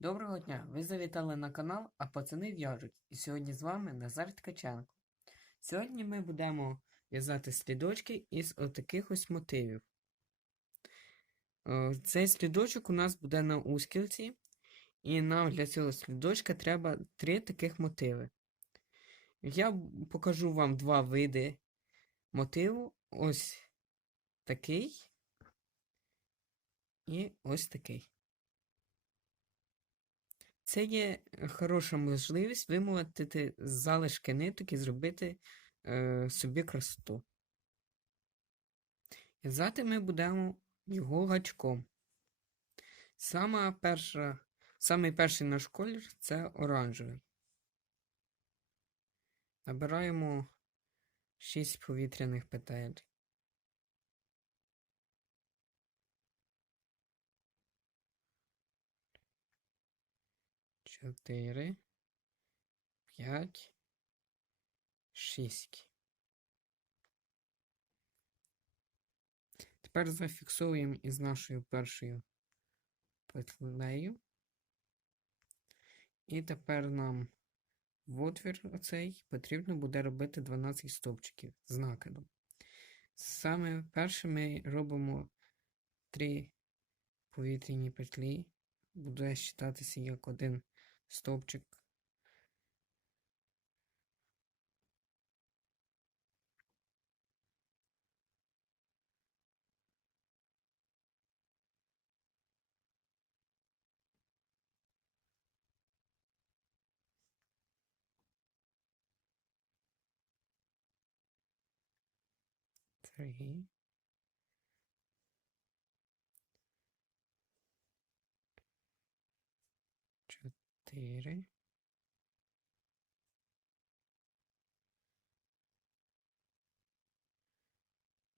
Доброго дня! Ви завітали на канал, а пацани в'яжуть. І сьогодні з вами Назар Ткаченко. Сьогодні ми будемо в'язати слідочки із отаких ось мотивів. Е, Цей слідочок у нас буде на ускілці, і нам для цього слідочка треба три таких мотиви. Я покажу вам два види мотиву. Ось такий і ось такий. Це є хороша можливість вимолотити залишки ниток і зробити е, собі красоту. В'язати ми будемо його гачком. Сама перша, самий перший наш колір це оранжевий. Набираємо 6 повітряних петель. Чотири, п'ять, шість. Тепер зафіксуємо із нашою першою петлею. І тепер нам в отвір оцей потрібно буде робити 12 стовпчиків з накидом. Саме перше ми робимо 3 повітряні петлі. Буде вважатися як один стовпчик. Three. 4.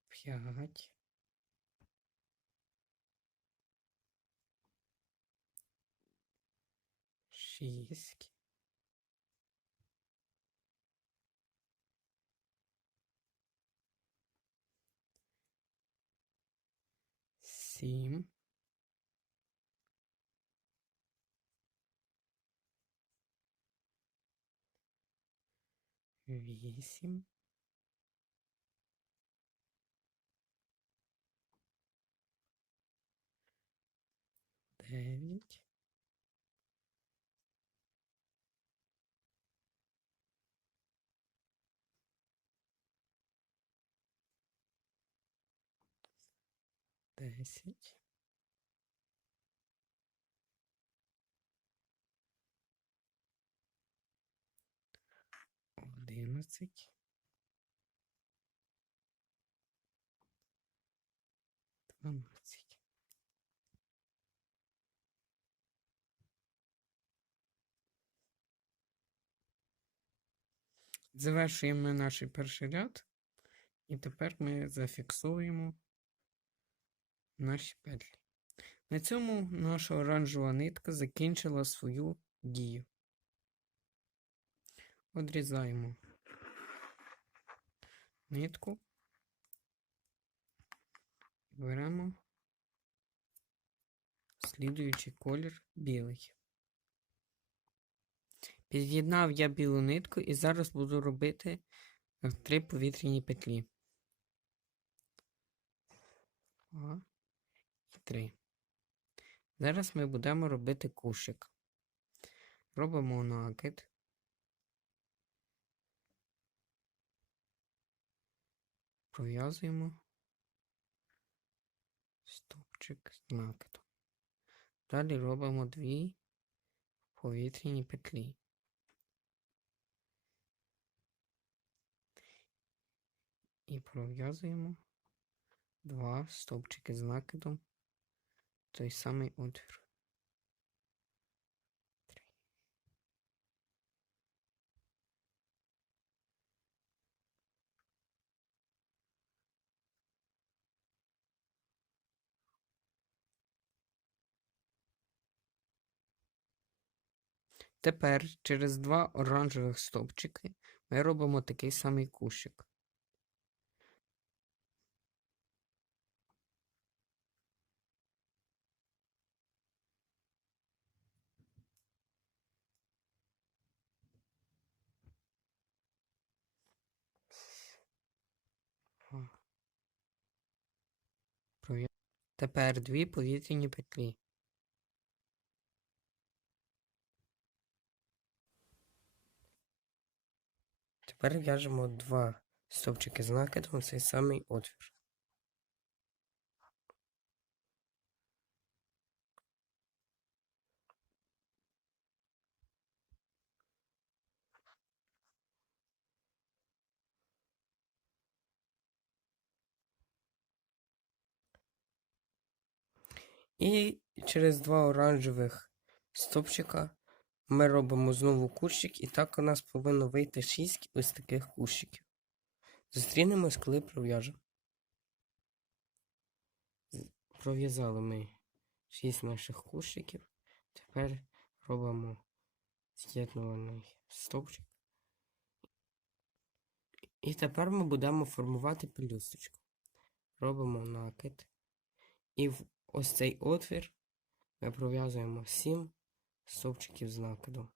П'ять. Шість. Сім. Вісім. Дев'ять. Десять. Одинадцять. Дванадцять. Завершуємо наш перший ряд, і тепер ми зафіксуємо наші петлі. На цьому наша оранжева нитка закінчила свою дію. Одрізаємо нитку, беремо слідуючий колір білий. Під'єднав я білу нитку і зараз буду робити три повітряні петлі. Два і три. Зараз ми будемо робити кушик. Робимо накид. Пров'язуємо стовпчик з накидом. Далі робимо дві повітряні петлі. І пров'язуємо два стовпчики з накидом той самий отвір. Тепер через два оранжевих стовпчики ми робимо такий самий кущик. Тепер дві повітряні петлі. Тепер в'яжемо два стовпчики з накидом в цей самий отвір. І через два оранжевих стовпчика ми робимо знову кущик, і так у нас повинно вийти 6 ось таких кущиків. Зустрінемось, коли пров'яжемо. Пров'язали ми 6 наших кущиків. Тепер робимо з'єднуваний стовпчик. І тепер ми будемо формувати пелюсточку. Робимо накид. І в ось цей отвір ми пров'язуємо 7 стовпчиків з накидом.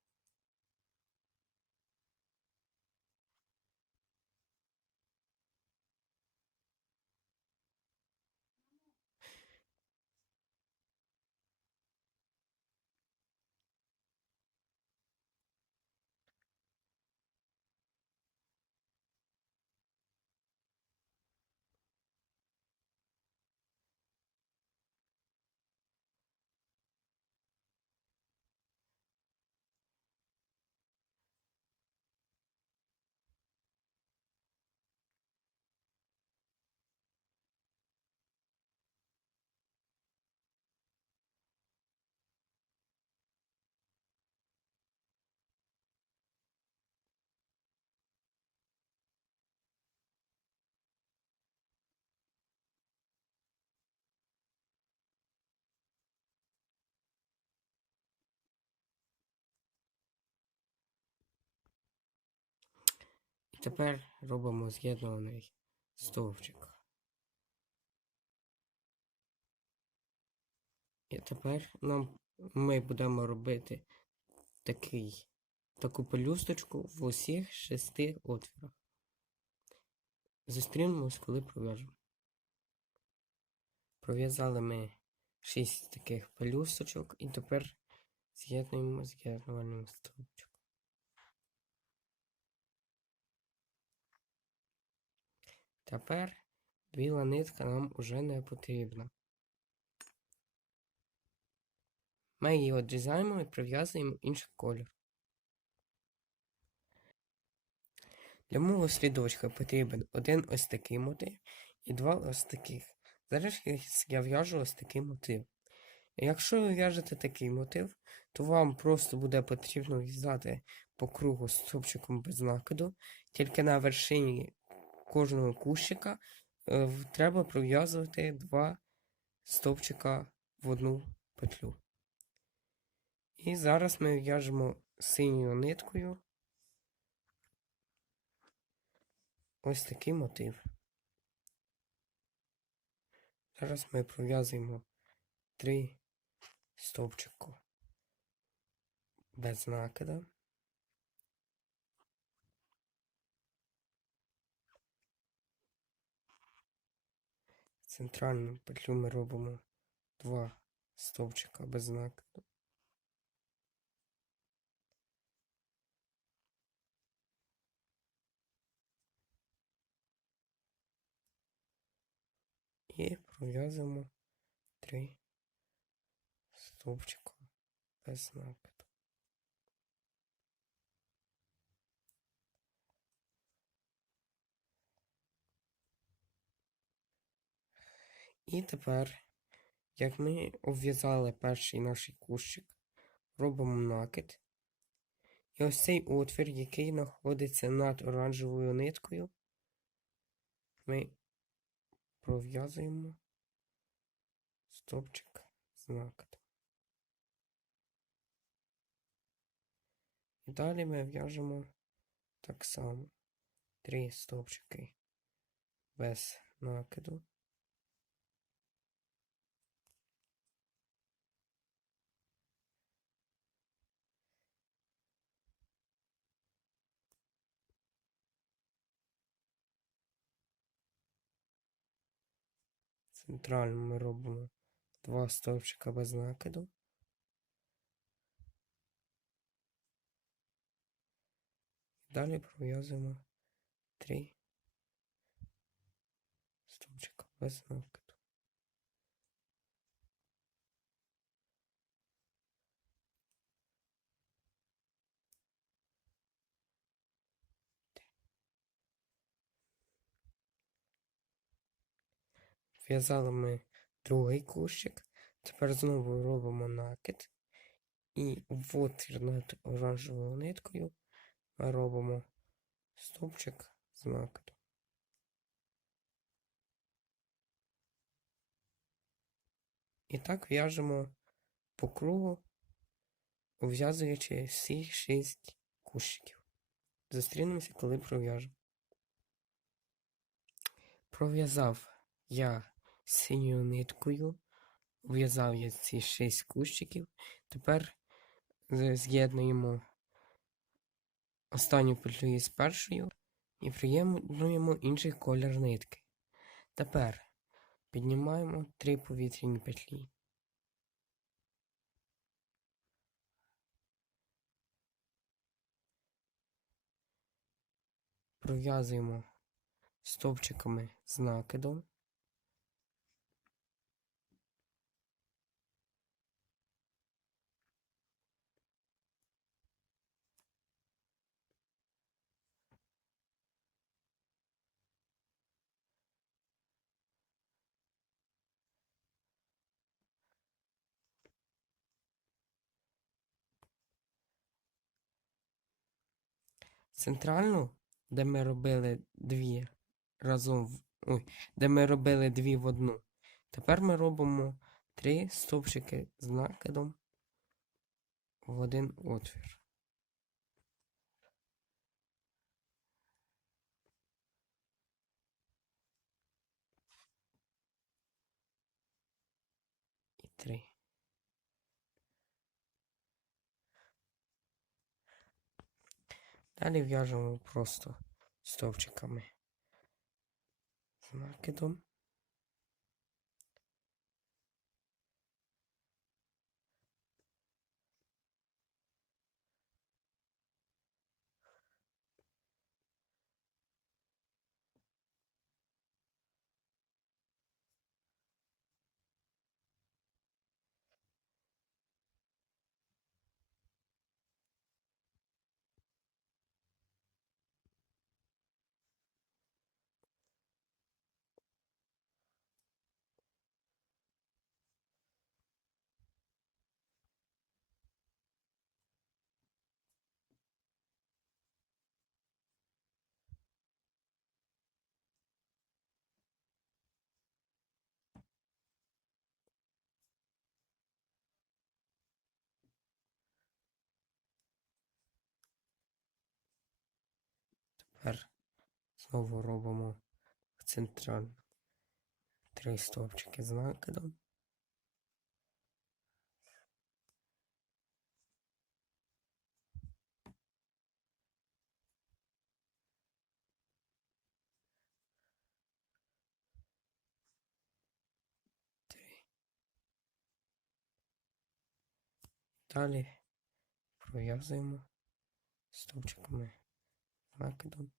Тепер робимо з'єднуваний стовпчик. І тепер нам ми будемо робити такий, таку пелюсточку в усіх шести отворах. Зустрінемось, коли пров'яжемо. Пров'язали ми шість таких пелюсточок і тепер з'єднуємо з'єднувальним стовпчиком. Тепер біла нитка нам уже не потрібна. Ми її відрізаємо і прив'язуємо інший колір. Для мого слідочка потрібен один ось такий мотив і два ось таких. Зараз я- в'яжу ось такий мотив. Якщо ви в'яжете такий мотив, то вам просто буде потрібно в'язати по кругу стовпчиком без накиду, тільки на вершині кожного кущика е, треба пров'язувати два стовпчика в одну петлю. І зараз ми в'яжемо синьою ниткою ось такий мотив. Зараз ми пров'язуємо три стовпчика без накида. Центральну петлю ми робимо два стовпчика без накиду. І пров'язуємо три стовпчика без накиду. І тепер, як ми обв'язали перший наш кущик, робимо накид. І ось цей отвір, який знаходиться над оранжевою ниткою, ми пров'язуємо стовпчик з накидом. І далі ми в'яжемо так само три стовпчики без накиду. Центральну ми робимо два стовпчика без накиду. Далі пров'язуємо три стовпчика без накиду. В'язали ми другий кущик. Тепер знову робимо накид. І в отвір над оранжевою ниткою ми робимо стовпчик з накидом. І так в'яжемо по кругу, ув'язуючи всі шість кущиків. Зустрінемося, коли пров'яжемо. Пров'язав я синьою ниткою, в'язав я ці шість кущиків. Тепер з'єднуємо останню петлю із першою і приєднуємо інший колір нитки. Тепер піднімаємо три повітряні петлі. Пров'язуємо стовпчиками з накидом. Центральну, де ми робили дві разом в. Ой, де ми робили дві в одну. Тепер ми робимо три стовпчики з накидом в один отвір. І три. Далі в'яжемо просто стовпчиками з накидом. Тепер знову робимо центральну три стовпчики з накидом. Далі пров'язуємо стовпчиками з.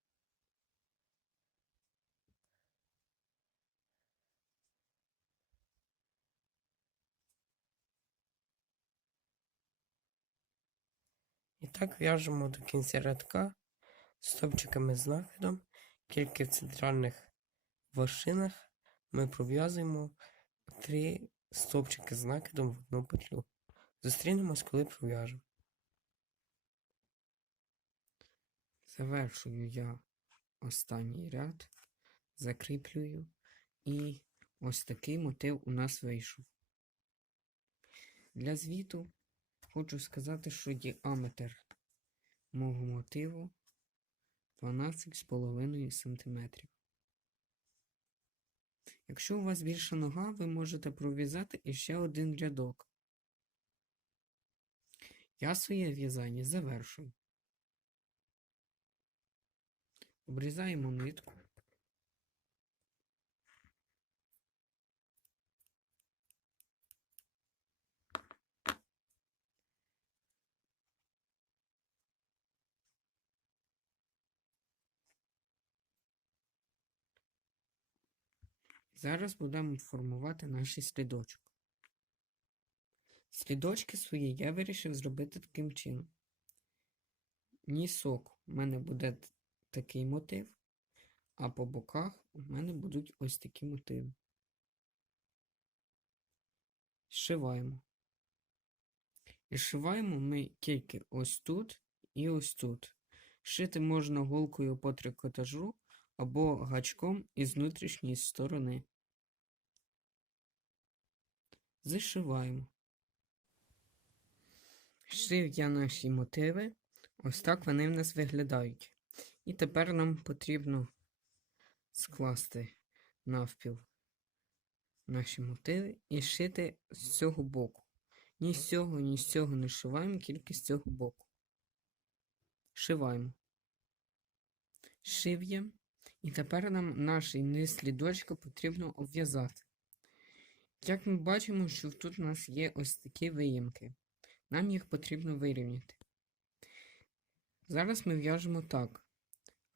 І так в'яжемо до кінця рядка стовпчиками з накидом, тільки в центральних вершинах ми пров'язуємо три стовпчики з накидом в одну петлю. Зустрінемось, коли пров'яжемо. Завершую я останній ряд, закріплюю, і ось такий мотив у нас вийшов. Для звіту хочу сказати, що діаметр мого мотиву 12,5 см. Якщо у вас більша нога, ви можете пров'язати іще один рядок. Я своє в'язання завершую. Обрізаємо нитку. Зараз будемо формувати наш слідочок. Слідочки свої я вирішив зробити таким чином. Нісок у мене буде такий мотив, а по боках у мене будуть ось такі мотиви. Зшиваємо. І зшиваємо ми тільки ось тут і ось тут. Шити можна голкою по трикотажу або гачком із внутрішньої сторони. Зашиваємо. Шив я наші мотиви. Ось так вони в нас виглядають. І тепер нам потрібно скласти навпіл наші мотиви і шити з цього боку. Ні з цього, ні з цього не шиваємо, тільки з цього боку. Шиваємо. Шив'ємо. І тепер нам наш низ слідочка потрібно обв'язати. Як ми бачимо, що тут у нас є ось такі виїмки. Нам їх потрібно вирівняти. Зараз ми в'яжемо так.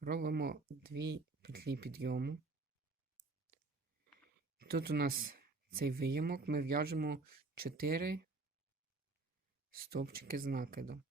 Робимо дві петлі підйому. Тут у нас цей виїмок ми в'яжемо 4 стовпчики з накидом.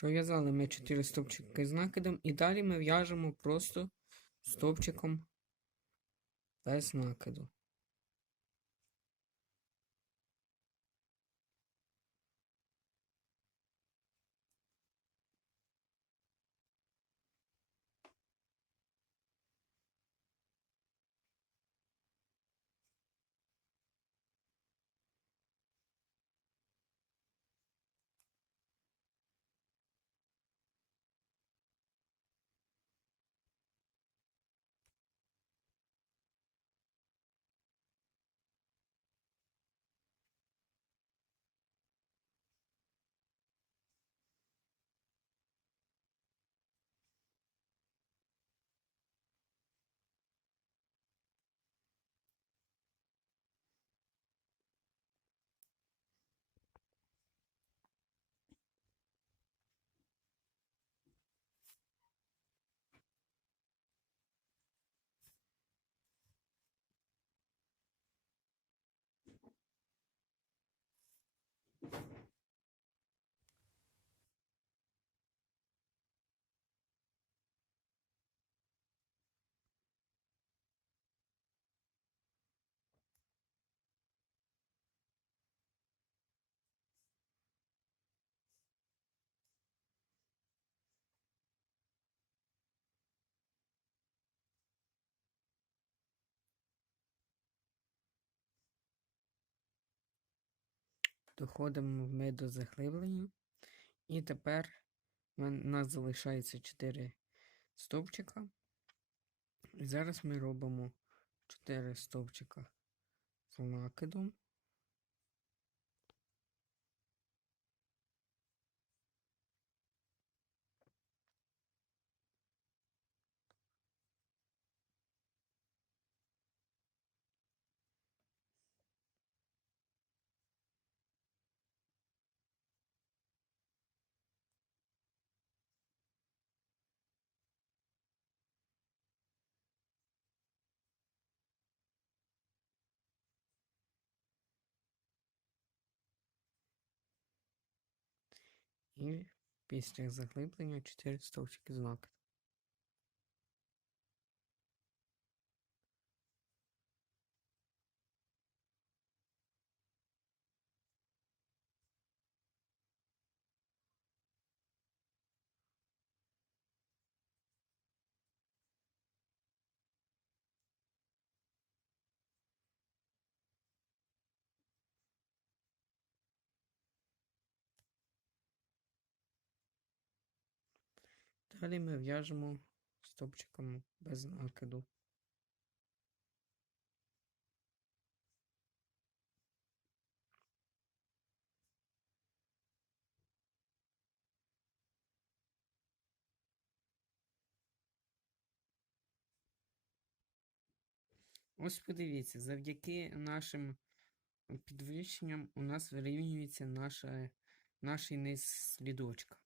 Пров'язали ми 4 стовпчики з накидом і далі ми в'яжемо просто стовпчиком без накиду. Доходимо ми до заглиблення. І тепер у нас залишається 4 стовпчика. І зараз ми робимо 4 стовпчика з накидом. І після заглиблення 4 стовпчики з Далі ми в'яжемо стовпчиком без накиду. Ось подивіться, завдяки нашим підвищенням у нас вирівнюється наша, наш низ слідочка.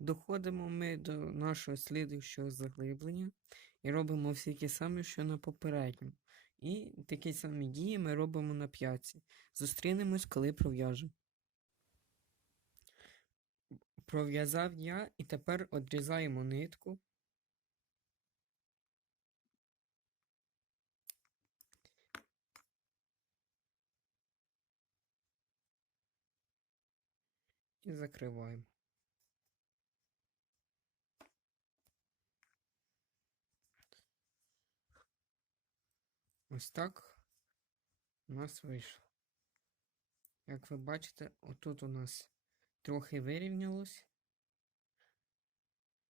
Доходимо ми до нашого слідуючого заглиблення і робимо все те саме, що на попередньому. І такі самі дії ми робимо на п'ятці. Зустрінемось, коли пров'яжемо. Пров'язав я і тепер одрізаємо нитку. І закриваємо. Ось так у нас вийшло. Як ви бачите, отут у нас трохи вирівнялось.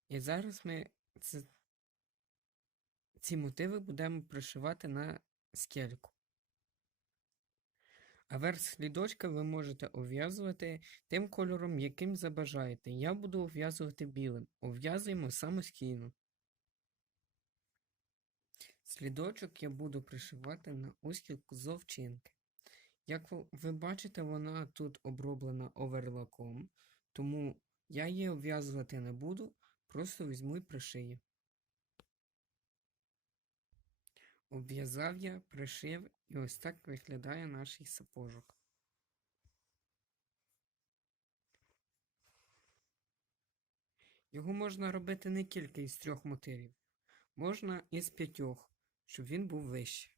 І зараз ми ц- ці мотиви будемо пришивати на скельку. А верх слідочка ви можете ув'язувати тим кольором, яким забажаєте. Я буду ув'язувати білим. Ув'язуємо самостійно. Слідочок я буду пришивати на устілку з овчинки. Як ви- бачите, вона тут оброблена оверлаком, тому я її обв'язувати не буду, просто візьму і пришию. Обв'язав я, пришив, і ось так виглядає наш сапожок. Його можна робити не тільки із трьох мотивів, можна із п'ятьох, щоб він був вищий.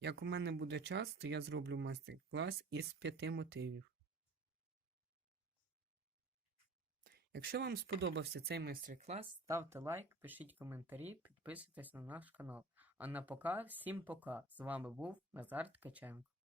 Як у мене буде час, то я зроблю майстер-клас із п'яти мотивів. Якщо вам сподобався цей майстер-клас, ставте лайк, пишіть коментарі, підписуйтесь на наш канал. А на пока, всім пока! З вами був Назар Ткаченко.